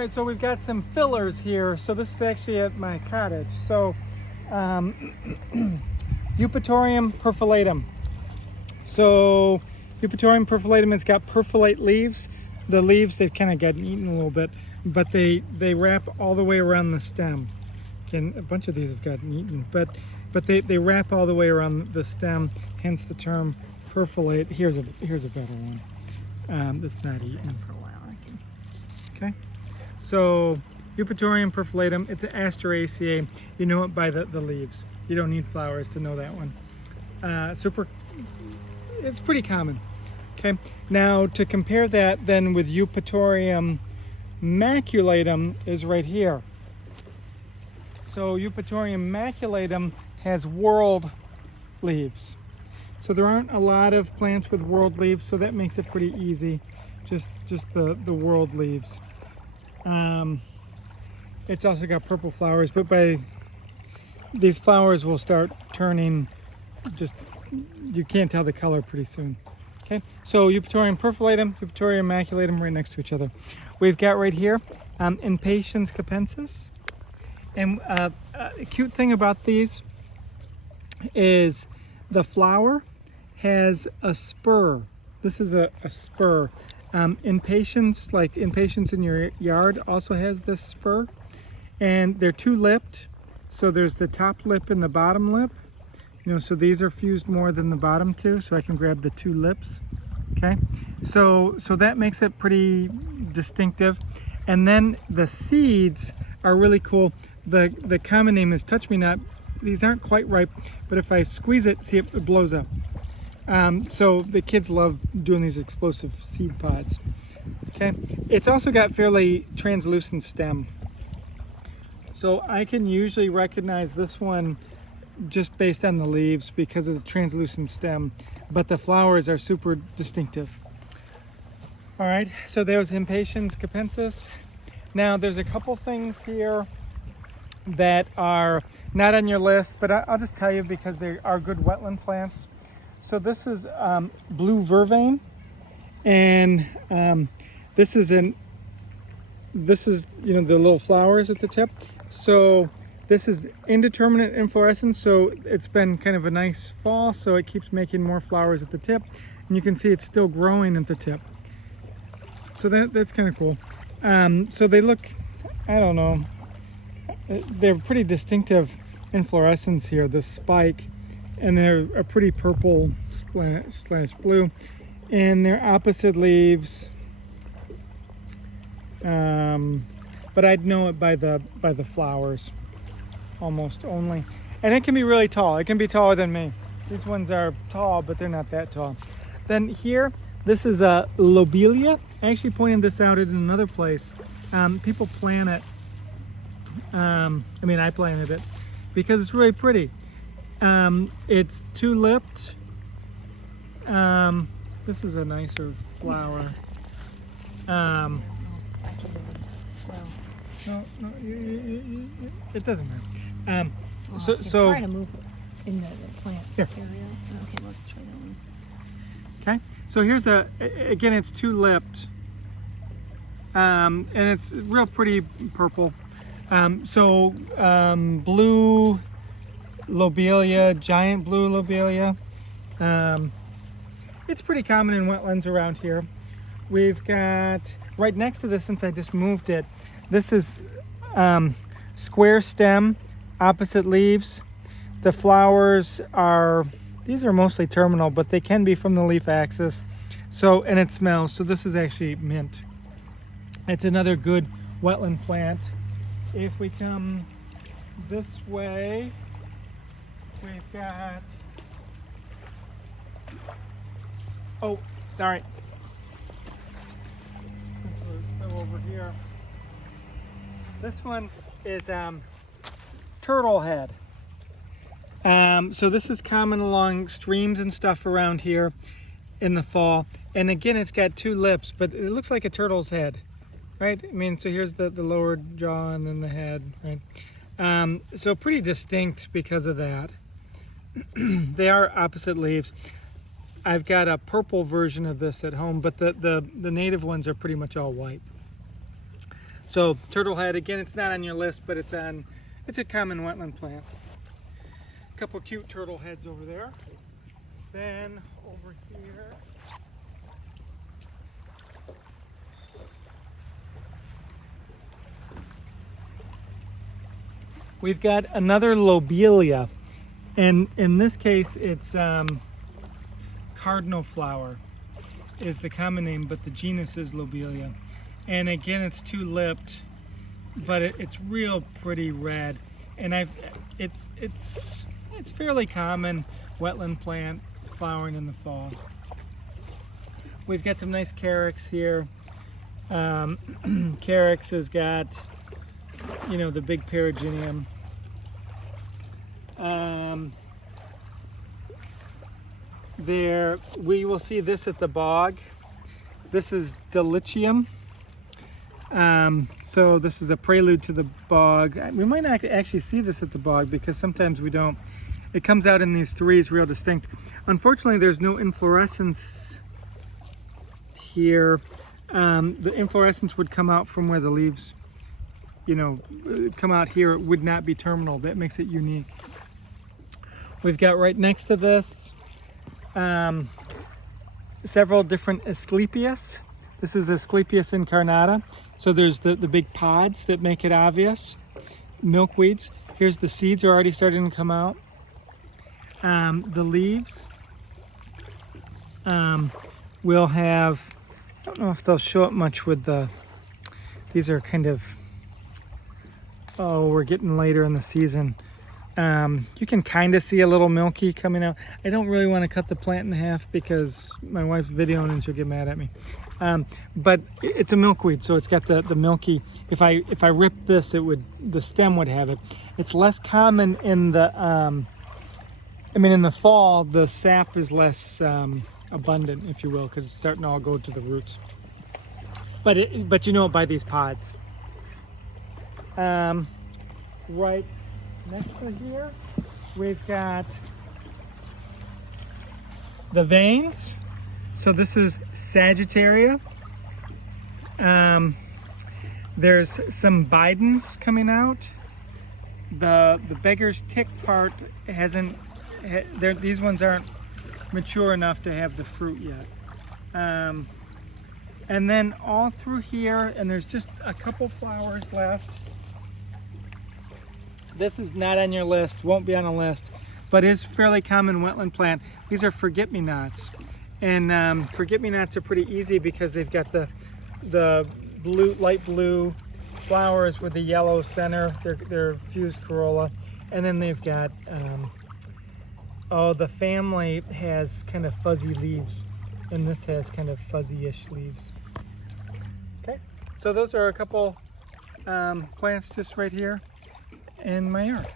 right, so we've got some fillers here. So this is actually at my cottage. So Jupiterium perforatum. So Jupiterium perforatum, it's got perfolate leaves. The leaves, they've kind of gotten eaten a little bit, but they wrap all the way around the stem. Again, a bunch of these have gotten eaten, but they wrap all the way around the stem, hence the term perfolate. Here's a better one that's not eaten for a while, I think. Okay, so Jupiterium perforatum, it's an Asteraceae. You know it by the leaves. You don't need flowers to know that one. It's pretty common. Okay, now to compare that then with Jupiterium maculatum is right here. So Jupiterium maculatum has whorled leaves. So there aren't a lot of plants with whorled leaves, so that makes it pretty easy. Just the whorled leaves. It's also got purple flowers, but these flowers will start turning, you can't tell the color pretty soon. Okay, so Jupiterium perforatum, Jupiterium maculatum right next to each other. We've got right here Impatiens capensis. And a cute thing about these is the flower has a spur. This is a spur. Impatiens, like Impatiens in your yard, also has this spur. And they're two-lipped. So there's the top lip and the bottom lip. You know, so these are fused more than the bottom two, so I can grab the two lips. Okay, so that makes it pretty distinctive. And then the seeds are really cool. The common name is touch me not. These aren't quite ripe, but if I squeeze it, see, it blows up. So the kids love doing these explosive seed pods. Okay, it's also got fairly translucent stem. So I can usually recognize this one just based on the leaves because of the translucent stem, but the flowers are super distinctive. All right, so there's Impatiens capensis. Now there's a couple things here that are not on your list, but I'll just tell you because they are good wetland plants. So this is blue vervain, and this is the little flowers at the tip. So this is indeterminate inflorescence, so it's been kind of a nice fall, so it keeps making more flowers at the tip, and you can see it's still growing at the tip. So that's kind of cool. So they look, I don't know, they're pretty distinctive inflorescence here, the spike, and they're a pretty purple slash blue, and they're opposite leaves. But I'd know it by the flowers almost only. And it can be really tall. It can be taller than me. These ones are tall, but they're not that tall. Then here, this is a lobelia. I actually pointed this out in another place. People plant it. I planted it because it's really pretty. It's two-lipped. This is a nicer flower. No, it doesn't matter. So try to move in the plant area. Okay, let's try that one. Okay, so here's again, it's two-lipped, and it's real pretty purple. Blue lobelia, giant blue lobelia. It's pretty common in wetlands around here. We've got right next to this, since I just moved it, this is square stem, opposite leaves. The flowers these are mostly terminal, but they can be from the leaf axis. So, and it smells. So this is actually mint. It's another good wetland plant. If we come this way, we've got, oh, sorry. Let's go over here. This one is turtle head. So this is common along streams and stuff around here in the fall. And again, it's got two lips, but it looks like a turtle's head, right? I mean, so here's the lower jaw and then the head, right? So pretty distinct because of that. They are opposite leaves. I've got a purple version of this at home, but the native ones are pretty much all white. So turtlehead, again, it's not on your list, but it's a common wetland plant. A couple cute turtle heads over there. Then over here, we've got another lobelia, and in this case it's Cardinal flower is the common name, but the genus is lobelia. And again, it's two-lipped, but it's real pretty red. And it's fairly common wetland plant flowering in the fall. We've got some nice carex here. Carex has got, you know, the big periginium. There, we will see this at the bog. This is Dilithium. So this is a prelude to the bog. We might not actually see this at the bog because sometimes we don't. It comes out in these threes real distinct. Unfortunately, there's no inflorescence here. The inflorescence would come out from where the leaves, you know, come out here. It would not be terminal. That makes it unique. We've got right next to this several different Asclepias. This is Asclepias incarnata. So there's the big pods that make it obvious. Milkweeds. Here's the seeds are already starting to come out. The leaves will have, I don't know if they'll show up much with these are kind of, we're getting later in the season. You can kind of see a little milky coming out. I don't really want to cut the plant in half because my wife's videoing and she'll get mad at me. But it's a milkweed, so it's got the milky. If I rip this, the stem would have it. It's less common in the in the fall. The sap is less abundant, if you will, because it's starting to all go to the roots. But you know it by these pods. Right next to here, we've got the veins. So this is Sagittaria. There's some bidens coming out. The beggar's tick part hasn't. These ones aren't mature enough to have the fruit yet. And then all through here, and there's just a couple flowers left. This is not on your list, won't be on a list, but is fairly common wetland plant. These are forget-me-nots. And forget-me-nots are pretty easy because they've got the blue, light blue flowers with the yellow center. They're fused corolla. And then they've got, the family has kind of fuzzy leaves. And this has kind of fuzzy-ish leaves. Okay, so those are a couple plants just right here in my yard.